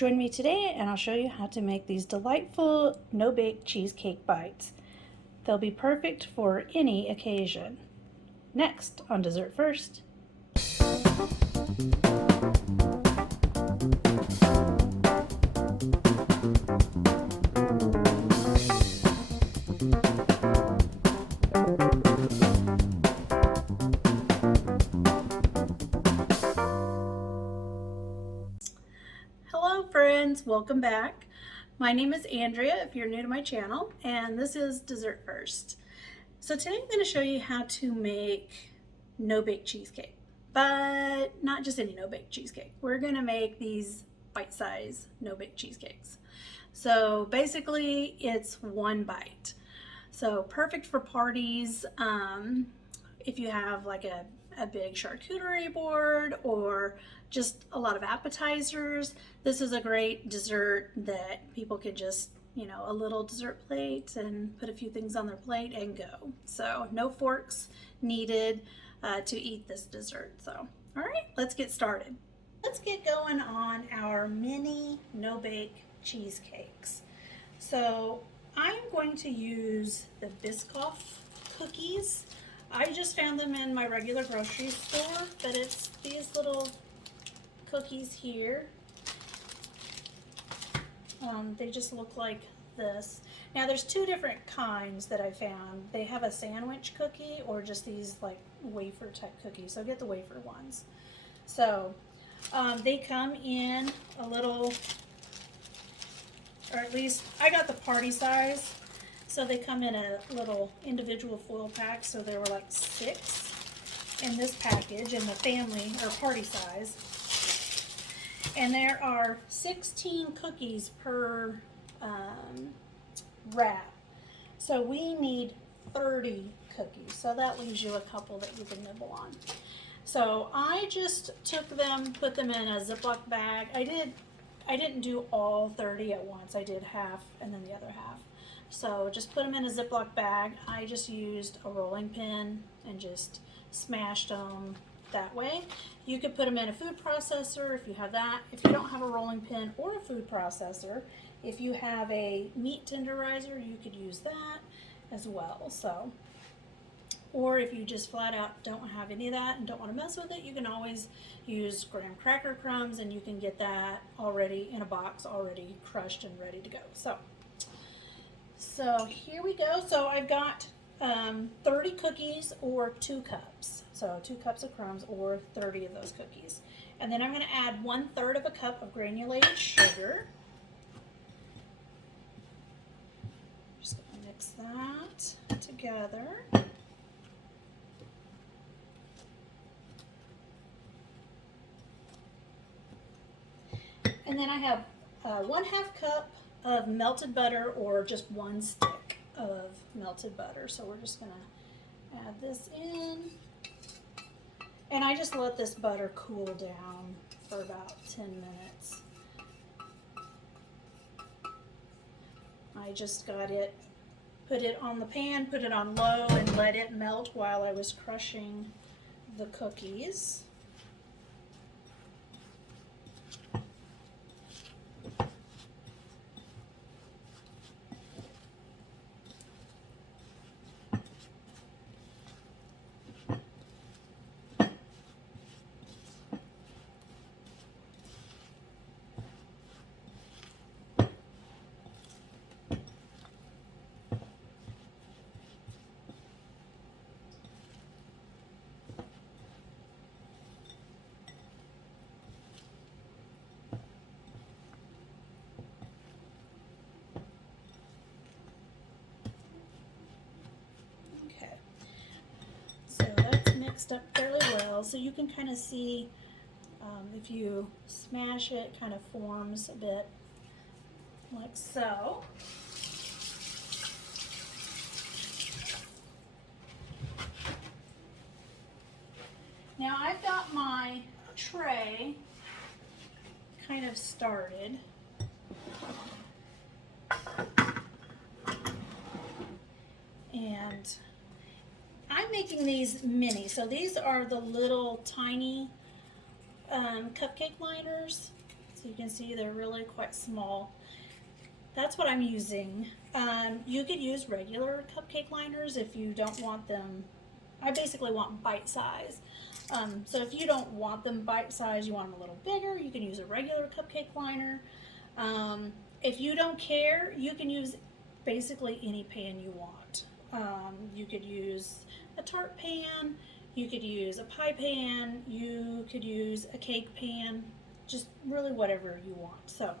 Join me today and I'll show you how to make these delightful no-bake cheesecake bites. They'll be perfect for any occasion. Next on Dessert First. Hello friends, welcome back. My name is Andrea if you're new to my channel, and this is Dessert First. So today I'm going to show you how to make no-bake cheesecake, but not just any no-bake cheesecake. We're going to make these bite-sized no-bake cheesecakes. So basically it's one bite. So perfect for parties, if you have like a big charcuterie board or just a lot of appetizers. This is a great dessert that people could just, a little dessert plate and put a few things on their plate and go. So no forks needed to eat this dessert. So, all right, let's get started. Let's get going on our mini no-bake cheesecakes. So I'm going to use the Biscoff cookies. I just found them in my regular grocery store, but it's these little cookies here. They just look like this. Now there's two different kinds that I found. They have a sandwich cookie or just these like wafer type cookies. So get the wafer ones. So they come in a little, or at least I got the party size. So they come in a little individual foil pack. So there were like 6 in this package in the family or party size. And there are 16 cookies per wrap. So we need 30 cookies. So that leaves you a couple that you can nibble on. So I just took them, put them in a Ziploc bag. I didn't do all 30 at once. I did half and then the other half. So just put them in a Ziploc bag. I just used a rolling pin and just smashed them that way. You could put them in a food processor if you have that. If you don't have a rolling pin or a food processor, if you have a meat tenderizer, you could use that as well. So, or if you just flat out don't have any of that and don't want to mess with it, you can always use graham cracker crumbs and you can get that already in a box, already crushed and ready to go. So here we go. So I've got 30 cookies or 2 cups. So 2 cups of crumbs or 30 of those cookies. And then I'm going to add 1/3 of a cup of granulated sugar. Just going to mix that together. And then I have 1/2 cup of melted butter or just 1 stick of melted butter. So we're just going to add this in. And I just let this butter cool down for about 10 minutes. I just got it, put it on the pan, put it on low, and let it melt while I was crushing the cookies. Mixed up fairly well, so you can kind of see if you smash it, kind of forms a bit like so. Now I've got my tray kind of started. And I'm making these mini. So these are the little tiny cupcake liners. So you can see they're really quite small. That's what I'm using. You could use regular cupcake liners if you don't want them. I basically want bite size. So if you don't want them bite size, you want them a little bigger, you can use a regular cupcake liner. If you don't care, you can use basically any pan you want. You could use a tart pan, you could use a pie pan, you could use a cake pan, just really whatever you want. So,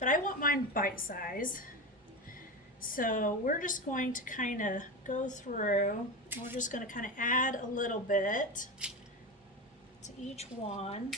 but I want mine bite size. So we're just going to kind of go through, and we're just going to kind of add a little bit to each one.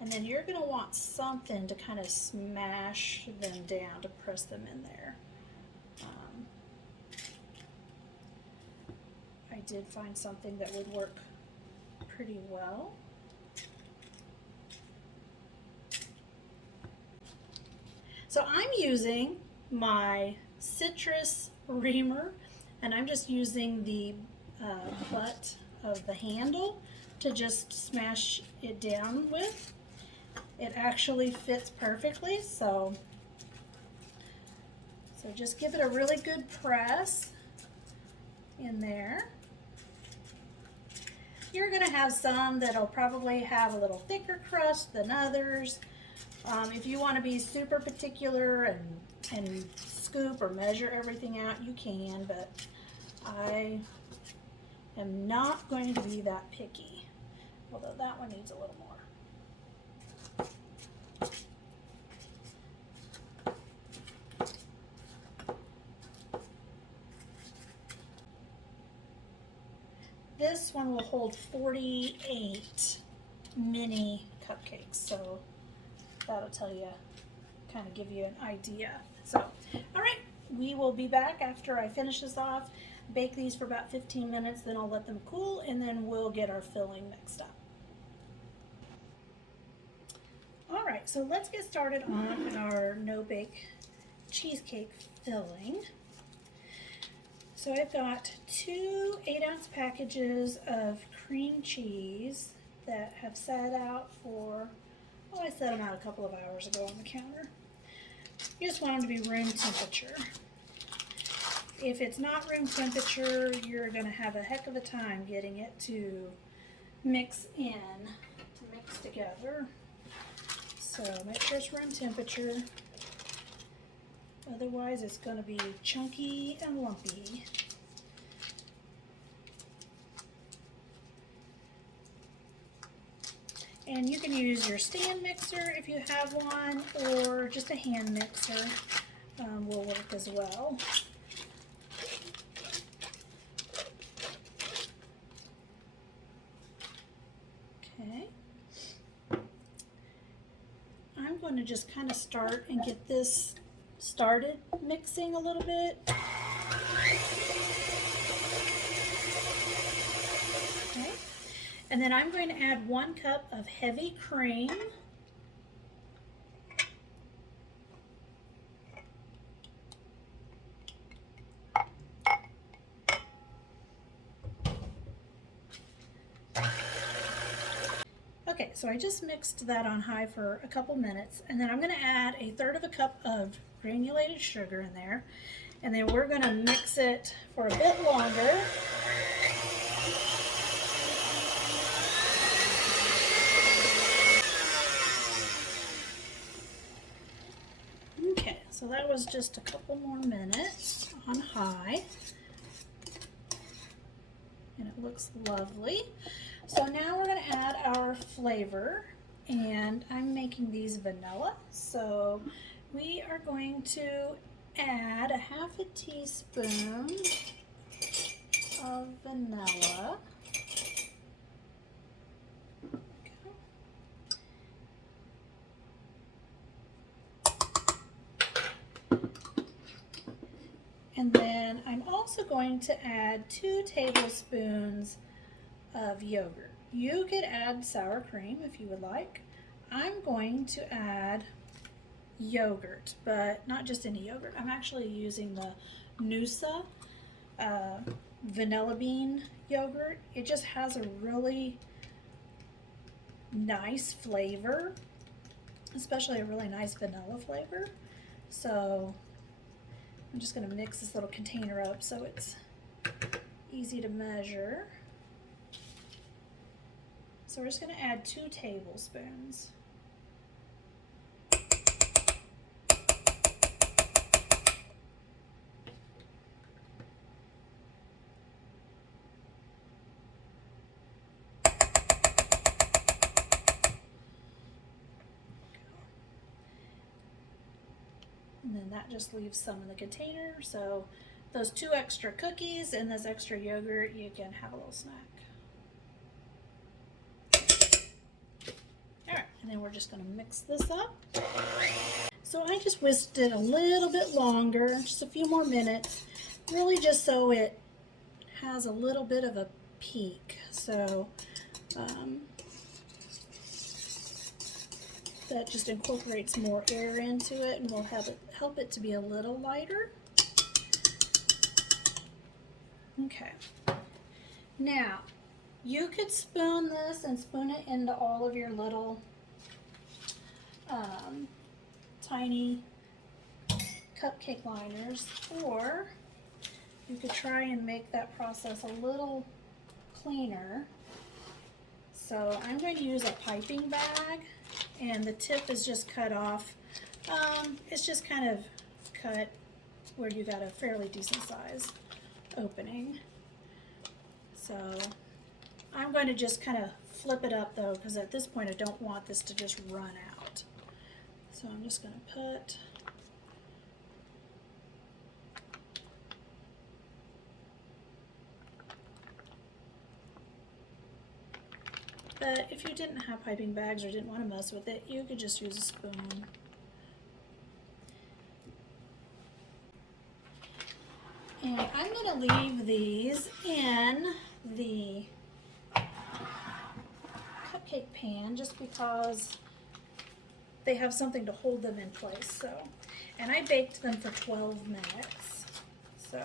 And then you're going to want something to kind of smash them down to press them in there. I did find something that would work pretty well. So I'm using my citrus reamer, and I'm just using the butt of the handle to just smash it down with. It actually fits perfectly, so just give it a really good press in there. You're going to have some that'll probably have a little thicker crust than others. If you want to be super particular and scoop or measure everything out, you can, but I am not going to be that picky, although that one needs a little more. This one will hold 48 mini cupcakes, so that'll tell you, kind of give you an idea. So, all right, we will be back after I finish this off. Bake these for about 15 minutes, then I'll let them cool, and then we'll get our filling mixed up. All right, so let's get started on our no-bake cheesecake filling. So I've got 2 8-ounce packages of cream cheese that have sat out for, well, I set them out a couple of hours ago on the counter. You just want them to be room temperature. If it's not room temperature, you're going to have a heck of a time getting it to mix together. So make sure it's room temperature. Otherwise, it's going to be chunky and lumpy. And you can use your stand mixer if you have one, or just a hand mixer will work as well. Okay. I'm going to just kind of start and get this started mixing a little bit. Okay. And then I'm going to add 1 cup of heavy cream. Okay, so I just mixed that on high for a couple minutes, and then I'm going to add 1/3 cup of granulated sugar in there, and then we're going to mix it for a bit longer. Okay, so that was just a couple more minutes on high, and it looks lovely. So now we're going to add our flavor, and I'm making these vanilla, so we are going to add 1/2 teaspoon of vanilla. And then I'm also also going to add 2 tablespoons of yogurt. You could add sour cream if you would like. I'm going to add yogurt, but not just any yogurt. I'm actually using the Noosa vanilla bean yogurt. It just has a really nice flavor, especially a really nice vanilla flavor. So I'm just going to mix this little container up so it's easy to measure. So we're just going to add 2 tablespoons. And then that just leaves some in the container. So those 2 extra cookies and this extra yogurt, you can have a little snack. All right, and then we're just going to mix this up. So I just whisked it a little bit longer, just a few more minutes, really just so it has a little bit of a peak. So that just incorporates more air into it and will help it to be a little lighter. Okay. Now, you could spoon this and spoon it into all of your little tiny cupcake liners, or you could try and make that process a little cleaner. So I'm going to use a piping bag, and the tip is just cut off. It's just kind of cut where you got a fairly decent size opening. So I'm going to just kind of flip it up though, because at this point I don't want this to just run out. So I'm just going to put but if you didn't have piping bags or didn't want to mess with it, you could just use a spoon. And I'm going to leave these in the cupcake pan just because they have something to hold them in place. So, and I baked them for 12 minutes. So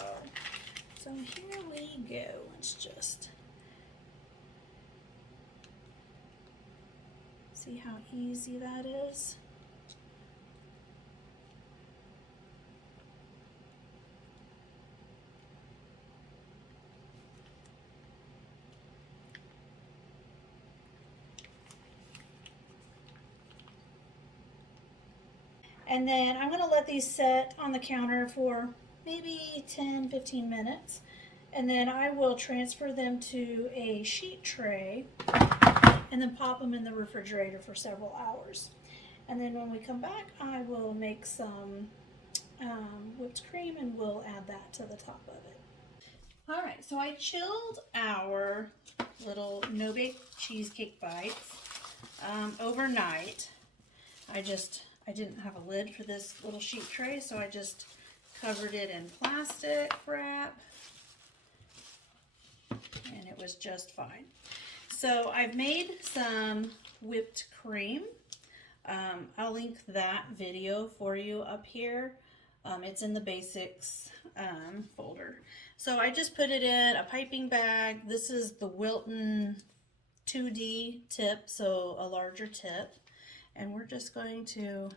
here we go. Let's just see how easy that is. And then I'm going to let these set on the counter for maybe 10-15 minutes. And then I will transfer them to a sheet tray and then pop them in the refrigerator for several hours. And then when we come back, I will make some whipped cream and we'll add that to the top of it. All right, so I chilled our little no-bake cheesecake bites overnight. I didn't have a lid for this little sheet tray, so I just covered it in plastic wrap, and it was just fine. So I've made some whipped cream. I'll link that video for you up here. It's in the basics folder. So I just put it in a piping bag. This is the Wilton 2D tip, so a larger tip. And we're just going to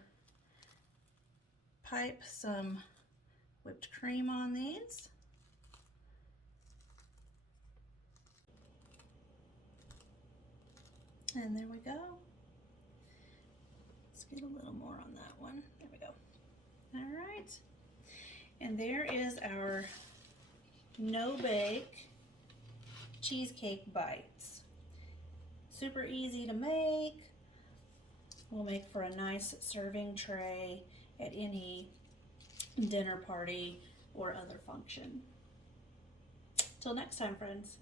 pipe some whipped cream on these. And there we go. Let's get a little more on that one. There we go. All right. And there is our no-bake cheesecake bites. Super easy to make. Will make for a nice serving tray at any dinner party or other function. Till next time, friends.